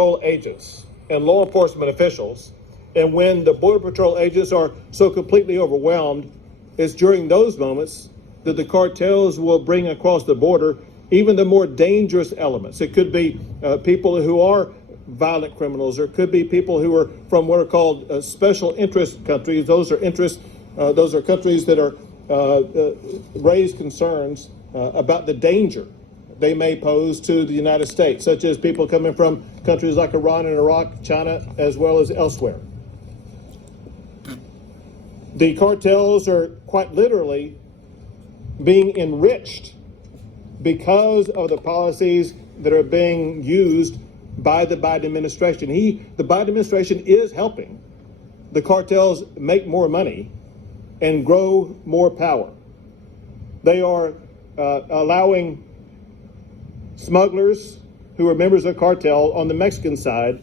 Patrol agents and law enforcement officials. And when the Border Patrol agents are so completely overwhelmed, it's during those moments that the cartels will bring across the border even the more dangerous elements. It could be people who are violent criminals, or it could be people who are from what are called special interest countries. Those are countries that are raise concerns about the danger they may pose to the United States, such as people coming from countries like Iran and Iraq, China, as well as elsewhere. The cartels are quite literally being enriched because of the policies that are being used by the Biden administration. The Biden administration is helping the cartels make more money and grow more power. They are allowing smugglers who are members of the cartel on the Mexican side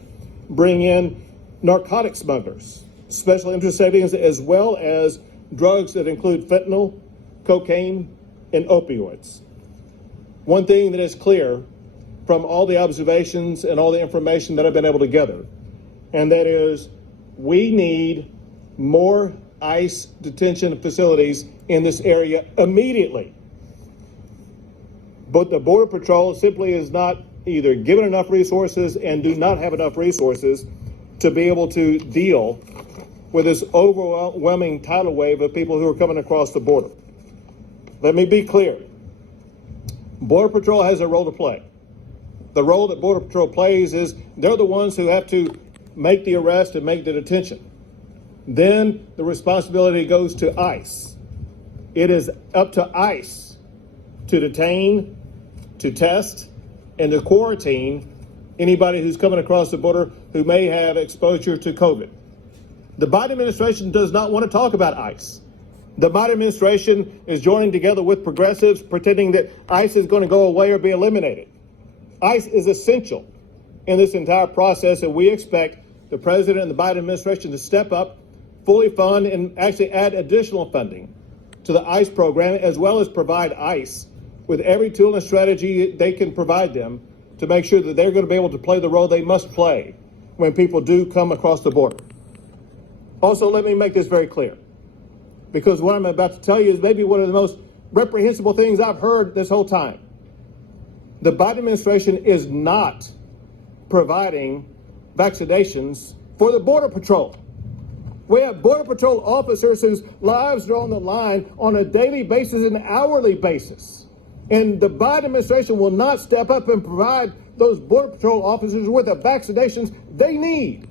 bring in narcotic smugglers, special interest savings, as well as drugs that include fentanyl, cocaine, and opioids. One thing that is clear from all the observations and all the information that I've been able to gather, and that is we need more ICE detention facilities in this area immediately. But the Border Patrol simply is not either given enough resources and do not have enough resources to be able to deal with this overwhelming tidal wave of people who are coming across the border. Let me be clear. Border Patrol has a role to play. The role that Border Patrol plays is they're the ones who have to make the arrest and make the detention. Then the responsibility goes to ICE. It is up to ICE to detain, to test, and to quarantine anybody who's coming across the border who may have exposure to COVID. The Biden administration does not want to talk about ICE. The Biden administration is joining together with progressives, pretending that ICE is going to go away or be eliminated. ICE is essential in this entire process, and we expect the president and the Biden administration to step up, fully fund, and actually add additional funding to the ICE program, as well as provide ICE with every tool and strategy they can provide them to make sure that they're going to be able to play the role they must play when people do come across the border. Also, let me make this very clear, because what I'm about to tell you is maybe one of the most reprehensible things I've heard this whole time. The Biden administration is not providing vaccinations for the Border Patrol. We have Border Patrol officers whose lives are on the line on a daily basis and hourly basis. And the Biden administration will not step up and provide those Border Patrol officers with the vaccinations they need.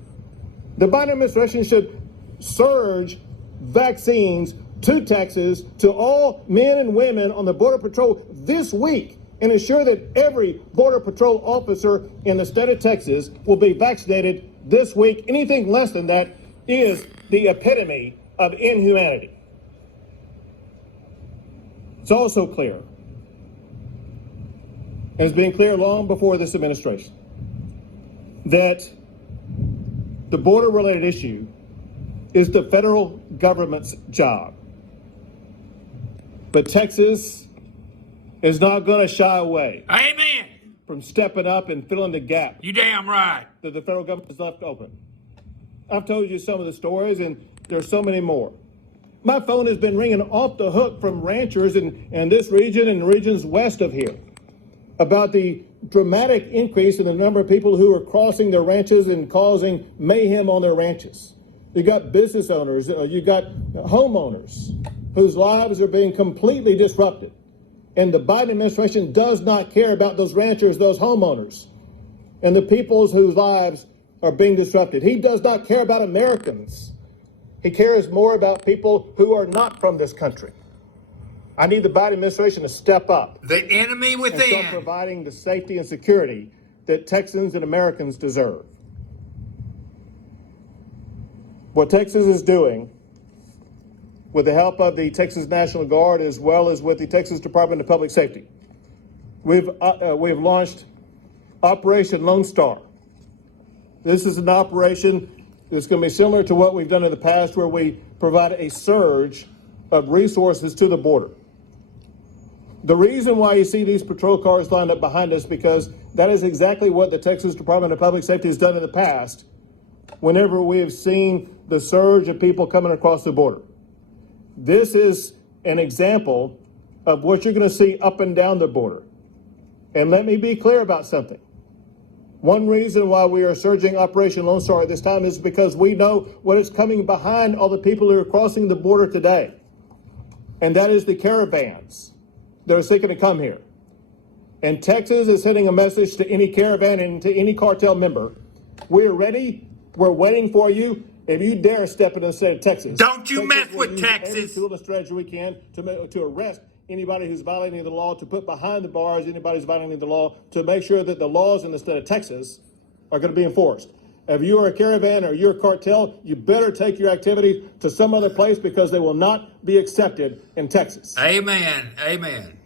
The Biden administration should surge vaccines to Texas, to all men and women on the Border Patrol this week, and ensure that every Border Patrol officer in the state of Texas will be vaccinated this week. Anything less than that is the epitome of inhumanity. It's also clear, and it's been clear long before this administration, that the border-related issue is the federal government's job. But Texas is not going to shy away. Amen. From stepping up and filling the gap. You damn right. That the federal government has left open. I've told you some of the stories, and there's so many more. My phone has been ringing off the hook from ranchers in this region and regions west of here about the dramatic increase in the number of people who are crossing their ranches and causing mayhem on their ranches. You got business owners, you got homeowners whose lives are being completely disrupted. And the Biden administration does not care about those ranchers, those homeowners, and the peoples whose lives are being disrupted. He does not care about Americans. He cares more about people who are not from this country. I need the Biden administration to step up. The enemy within. And start providing the safety and security that Texans and Americans deserve. What Texas is doing, with the help of the Texas National Guard as well as with the Texas Department of Public Safety, we've launched Operation Lone Star. This is an operation that's going to be similar to what we've done in the past, where we provide a surge of resources to the border. The reason why you see these patrol cars lined up behind us, because that is exactly what the Texas Department of Public Safety has done in the past whenever we have seen the surge of people coming across the border. This is an example of what you're going to see up and down the border. And let me be clear about something. One reason why we are surging Operation Lone Star at this time is because we know what is coming behind all the people who are crossing the border today. And that is the caravans that are seeking to come here. And Texas is sending a message to any caravan and to any cartel member. We are ready. We're waiting for you. If you dare step into the state of Texas, don't you Texas mess with Texas. Every tool and strategy we can to arrest anybody who's violating the law, to put behind the bars anybody who's violating the law, to make sure that the laws in the state of Texas are going to be enforced. If you are a caravan or you're a cartel, you better take your activity to some other place, because they will not be accepted in Texas. Amen. Amen.